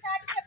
start